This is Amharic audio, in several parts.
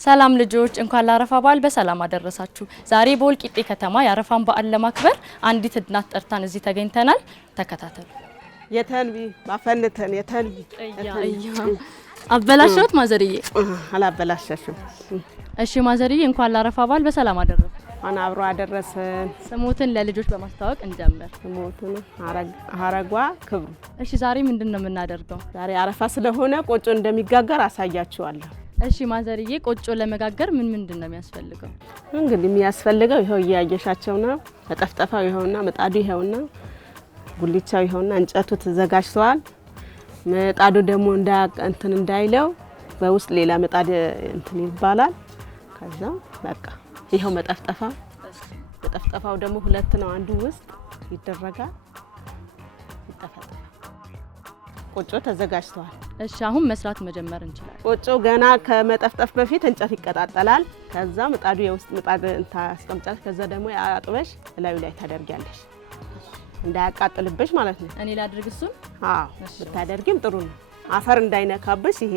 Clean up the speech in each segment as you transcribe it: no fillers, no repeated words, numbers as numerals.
ሰላም ልጆች እንኳን ለአረፋ በዓል በሰላም አደረሳችሁ። ዛሬ በወልቂጤ ከተማ የአረፋን በዓል ለማክበር አንዲት እናት ጠርታን እዚህ ተገኝተናል። ተከታተሉ። የተንቢ ማፈንተን የተንቢ አበላሽት ማዘርዬ? አላበላሽሽም። እሺ ማዘርዬ እንኳን ለአረፋ በዓል በሰላም አደረሰ። አና አብሮ አደረሰን። ስሞትን ለልጆች በማስተዋወቅ እንጀምር። ስሞትን ሀረጓ ክብሩ። እሺ ዛሬ ምንድነው የምናደርገው? ዛሬ አረፋ ስለሆነ ቆጮ እንደሚጋገር አሳያችኋለሁ። እሺ ማዘርዬ ቆጮ ለመጋገር ምንድነው የሚያስፈልገው? እንግዲህ የሚያስፈልገው ይሄው ያያያሻቸው ነው። ተጠፍጠፋው ይሄውና ምጣዱ ይሄውና ጉልቻው ይሄውና እንጨቱ ተዘጋጅቷል። ምጣዱ ደግሞ እንዳይለው በውስጥ ሌላ ምጣድ ይባላል። ከዛ በቃ ይሄው መጠፍጠፋው ደግሞ ሁለት ነው። አንዱ ውስጥ ይደረጋል ይጠፈጠፋል። ቆጮ ተዘጋጅቷል። እሺ አሁን መስራት መጀመር እንችላለን። ቆጮ ገና ከመጠፍጠፍ በፊት እንጨት ይቀጣጠላል። ከዛ ምጣዱ የውስጥ ምጣድ ታስቀምጫለሽ። ከዛ ደግሞ ያጥበሽ ላዩ ላይ ታደርጊያለሽ እንዳያቃጥልብሽ ማለት ነው። እኔ ላድርግ እሱን? አዎ ብታደርጊም ጥሩ ነው። አፈር እንዳይነካብሽ ይሄ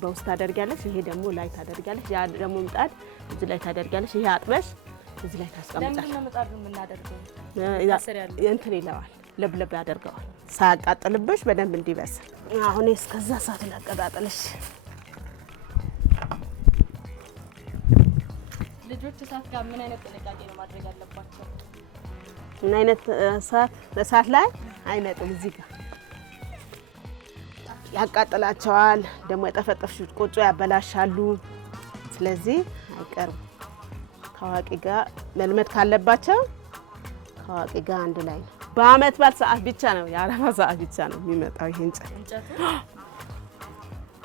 በውስጥ ታደርጊያለሽ፣ ይሄ ደግሞ ላይ ታደርጊያለሽ። ያ ደግሞ ምጣድ እዚህ ላይ ታደርጊያለሽ። ይሄ አጥበሽ እዚህ ላይ ታስቀምጫለሽ። ለምን ነው ምጣዱን የምናደርገው? እንትን ይለዋል፣ ለብለብ ያደርገዋል ሳያቃጥልብሽ በደንብ እንዲበስል። አሁን እስከዛ ሰዓት ላቀጣጥልሽ። ልጆች እሳት ጋር ምን አይነት ጥንቃቄ ነው ማድረግ ያለባቸው? ምን አይነት እሳት ላይ አይነጥም። እዚህ ጋር ያቃጥላቸዋል። ደግሞ የጠፈጠፍሽ ቆጮ ያበላሻሉ። ስለዚህ አይቀርም። ከዋቂ ጋር መልመድ ካለባቸው ከዋቂ ጋር አንድ ላይ ነው። በአመት በዓል ሰዓት ብቻ ነው የአረፋ ሰዓት ብቻ ነው የሚመጣው። ይሄ እንጨት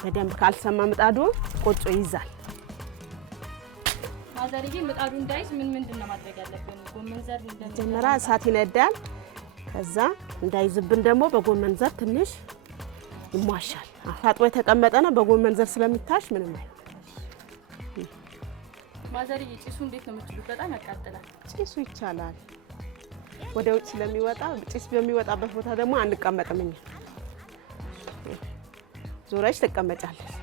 በደንብ ካልሰማ ምጣዱ ቆጮ ይይዛል። ማዘርዬ ምጣዱ እንዳይዝ ምንድን ነው ማድረግ ያለብን? ጎመን ዘር መጀመሪያ እሳት ይነዳል። ከዛ እንዳይዝብን ደግሞ በጎመን ዘር ትንሽ ይሟሻል። አፋጥቦ የተቀመጠ ነው። በጎመን ዘር ስለሚታሽ ምንም አይሆንም። ማዘርዬ ጭሱ እንዴት ነው የምትሉት? በጣም ያቃጥላል። ጭሱ ይቻላል ወደ ውጭ ስለሚወጣ። ጭስ በሚወጣበት ቦታ ደግሞ አንቀመጥም እኛ። ዞረሽ ትቀመጫለሽ።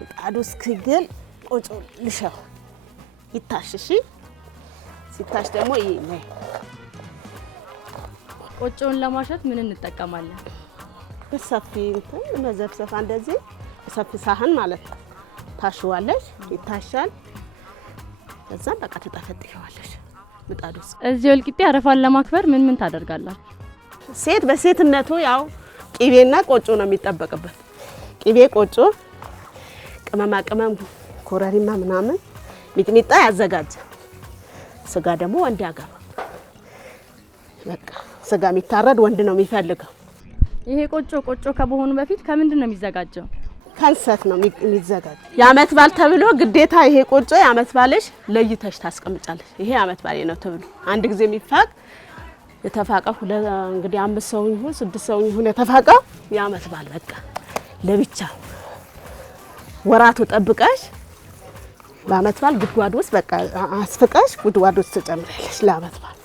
ምጣዱ እስኪግል ቆጮ ልሻው ይታሽ። እሺ ሲታሽ ደግሞ ይሄ ቆጮውን ለማሸት ምን እንጠቀማለን? በሰፊ መዘፍዘፍ እንደዚህ ሰፊ ሳህን ማለት ነው። ታሽዋለሽ፣ ይታሻል። ከዛ በቃ ተጠፈጥፊዋለሽ ምጣዱስ። እዚህ ወልቂጤ አረፋን ለማክበር ምን ታደርጋላችሁ? ሴት በሴትነቱ ያው ቂቤና ቆጮ ነው የሚጠበቅበት። ቂቤ፣ ቆጮ፣ ቅመማ ቅመም፣ ኮረሪማ ምናምን ሚጥሚጣ ያዘጋጅ። ስጋ ደግሞ ወንድ ያገባ። በቃ ስጋ የሚታረድ ወንድ ነው የሚፈልገው። ይሄ ቆጮ ከመሆኑ በፊት ከምንድን ነው የሚዘጋጀው? ከእንሰት ነው የሚዘጋጀው። የአመት በዓል ተብሎ ግዴታ ይሄ ቆጮ የአመት በዓልሽ ለይተሽ ታስቀምጫለሽ። ይሄ የአመት በዓል ነው ተብሎ አንድ ጊዜ የሚፋቅ የተፋቀው እንግዲህ 5 ሰው ይሁን 6 ሰው ይሁን የተፋቀው የአመት በዓል በቃ ለብቻ ወራቱ ጠብቀሽ በአመት በዓል ጉድጓድ ውስጥ በቃ አስፍቀሽ ጉድጓድ ውስጥ ተጨምረልሽ ለአመት በዓል።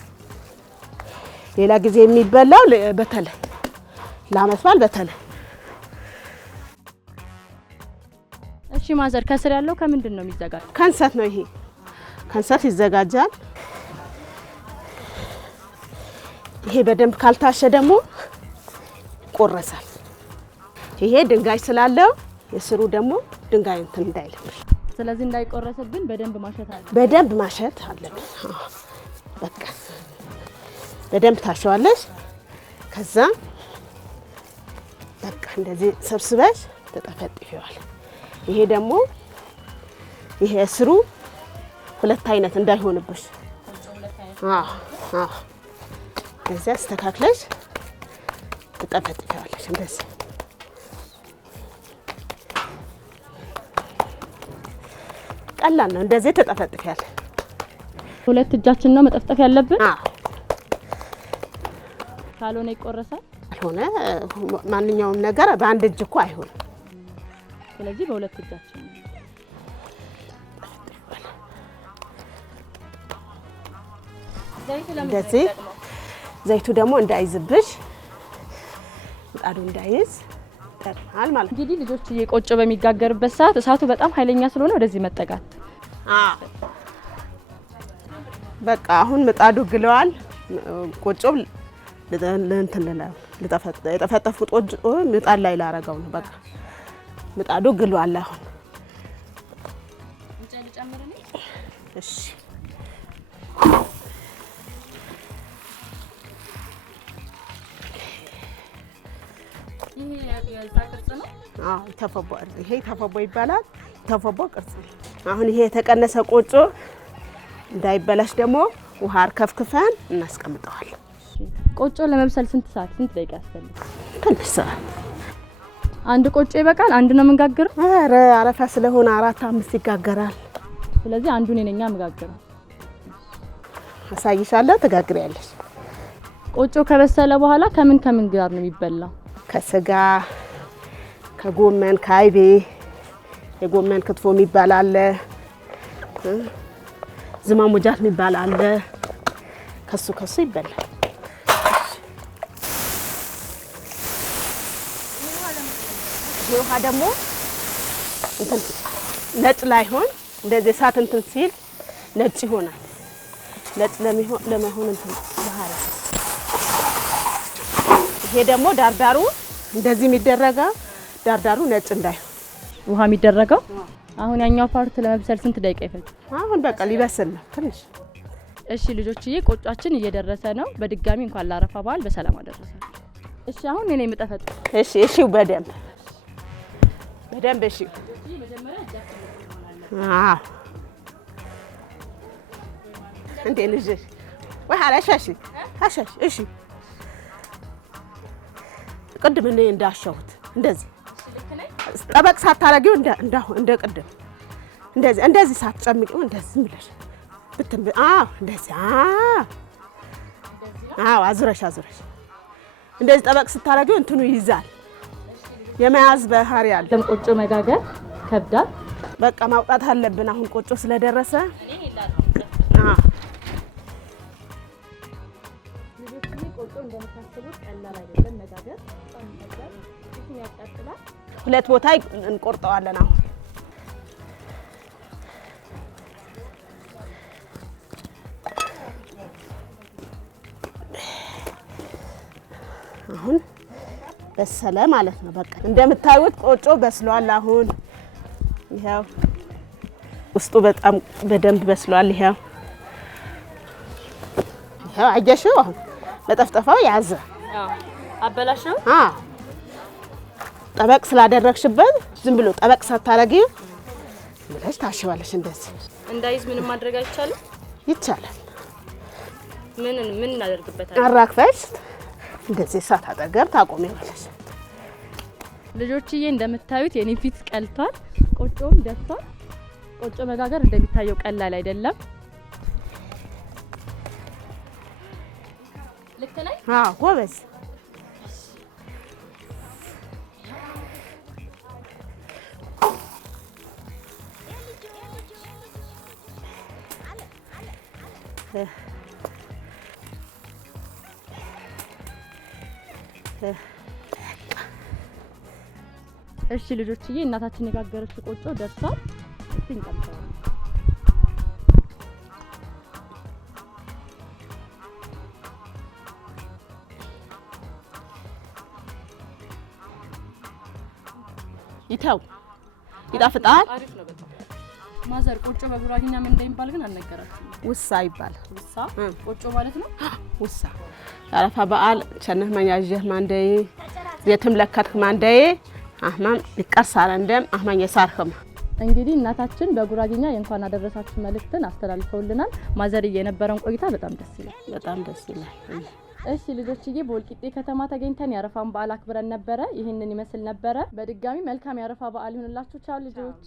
ሌላ ጊዜ የሚበላው በተለይ ለአመት በዓል በተለይ። እሺ ማዘር ከስር ያለው ከምንድን ነው የሚዘጋጀው? ከእንሰት ነው። ይሄ ከእንሰት ይዘጋጃል። ይሄ በደንብ ካልታሸ ደግሞ ይቆረሳል። ይሄ ድንጋይ ስላለው የስሩ ደግሞ ድንጋይ እንትን እንዳይልብሽ። ስለዚህ እንዳይቆረስብን በደንብ ማሸት አለ። በደንብ ማሸት አለብን። በቃ በደንብ ታሸዋለሽ። ከዛ በቃ እንደዚህ ሰብስበሽ ተጠፈጥፊዋል። ይሄ ደግሞ ይሄ ስሩ ሁለት አይነት እንዳይሆንብሽ እንደዚህ አስተካክለሽ ተጠፈጥፊዋለሽ። እንደዚህ ቀላል ነው። እንደዚህ ተጠፈጥፊያለሽ። ሁለት እጃችን ነው መጠፍጠፍ ያለብን። ካልሆነ ይቆረሳል። ካልሆነ ማንኛውም ነገር በአንድ እጅ እኮ አይሆንም። ስለዚህ በሁለት እጃችን ነው። እንደዚህ ዘይቱ ደግሞ እንዳይዝብሽ ምጣዱ እንዳይዝ ይጠቅማል ማለት ነው። እንግዲህ ልጆች ቆጮ በሚጋገርበት ሰዓት እሳቱ በጣም ኃይለኛ ስለሆነ ወደዚህ መጠጋት በቃ አሁን ምጣዱ ግለዋል። ቆጮው የጠፈጠፉት ቆጮ ምጣድ ላይ ላረጋው ነው። በቃ ምጣዱ ግለዋል አሁን። እሺ ይሄ ተፈቦ ይባላል። ተፈቦ ቅርጽ ነው። አሁን ይሄ የተቀነሰ ቆጮ እንዳይበላሽ ደግሞ ውሃ አርከፍክፈን እናስቀምጠዋለን። ቆጮ ለመብሰል ስንት ደቂቃ ያስፈልጋል? ትንሽ ሰዓት። አንድ ቆጮ ይበቃል? አንድ ነው የምንጋግረው? ኧረ አረፋ ስለሆነ 4-5 ይጋገራል። ስለዚህ አንዱን እኔኛ የምጋግረው። አሳይሻለሁ፣ ትጋግሪያለሽ። ቆጮ ከበሰለ በኋላ ከምን ጋር ነው የሚበላው? ከስጋ፣ ከጎመን፣ ከአይቤ፣ የጎመን ክትፎ የሚባል አለ፣ ዝማሙጃት የሚባል አለ። ከሱ ይበላል። ይሄ ውሃ ደግሞ ነጭ ላይሆን እንደዚህ እሳት እንትን ሲል ነጭ ይሆናል። ነጭ ለመሆን እንትን ባህሪ። ይሄ ደግሞ ዳርዳሩ እንደዚህ የሚደረገው ዳርዳሩ ነጭ እንዳይሆን ውሃ የሚደረገው። አሁን ያኛው ፓርት ለመብሰል ስንት ደቂቃ ይፈጅ? አሁን በቃ ሊበስል ነው ትንሽ። እሺ ልጆችዬ ቆጫችን እየደረሰ ነው። በድጋሚ እንኳን ለአረፋ በዓል በሰላም አደረሳችሁ። እሺ አሁን እኔ የምጠፈጥ። እሺ በደንብ እሺ። እንዴ ልጅ ወይ አላሻሽ እሺ። ቅድም እኔ እንዳሻሁት እንደዚህ ጠበቅ ሳታረጊው እንደ ቅድም እንደዚህ ሳትጨምቂው እንደዚህ ብለሽ እንደዚህ አዙረሽ እንደዚህ ጠበቅ ስታረጊው እንትኑ ይይዛል። የመያዝ ባህሪ አለ። ቆጮ መጋገር ከብዳል። በቃ ማውጣት አለብን አሁን ቆጮ ስለደረሰ። ሁለት ቦታ እንቆርጠዋለን። አሁን በሰለ ማለት ነው። በቃ እንደምታዩት ቆጮ በስሏል። አሁን ይሄው ውስጡ በጣም በደንብ በስሏል። ይሄው አየሽው? አሁን ለጠፍጠፋው ያዘ። አበላሽው? ጠበቅ ስላደረግሽበት ዝም ብሎ ጠበቅ ሳታረጊው ብለሽ ታሽዋለሽ። እንደዚህ እንዳይዝ ምንም ማድረግ አይቻልም? ይቻላል። ምን እናደርግበታለን? አራክፈሽ እንደዚህ እሳት አጠገብ ታቆሚያለሽ። ልጆችዬ እንደምታዩት የኔ ፊት ቀልቷል፣ ቆጮም ደርሷል። ቆጮ መጋገር እንደሚታየው ቀላል አይደለም። ልክ ነኝ? ጎበዝ። እሺ ልጆችዬ እናታችን የጋገረችው ቆጮ ደርሷል። እስቲ እንቀምሰው። ይጣፍጣል። አሪፍ ነው በጣም። ማዘር ቆጮ በጉራጌኛ ምን እንደሚባል ግን አልነገራችሁም። ውሳ ይባላል። ውሳ ቆጮ ማለት ነው። ውሳ አረፋ በዓል ቸነህ መያጀህ ማንደይ የትም ለከትክ ማንደይ አህማም ይቀርሳል እንደም አህማን የሳርኸም። እንግዲህ እናታችን በጉራጌኛ የእንኳን አደረሳችሁ መልእክትን አስተላልፈውልናል። ማዘር የነበረን ቆይታ በጣም ደስ ይላል። እሺ ልጆችዬ በወልቂጤ ከተማ ተገኝተን የአረፋን በዓል አክብረን ነበረ። ይሄንን ይመስል ነበረ። በድጋሚ መልካም የአረፋ በዓል ይሁንላችሁ። ቻው ልጆች።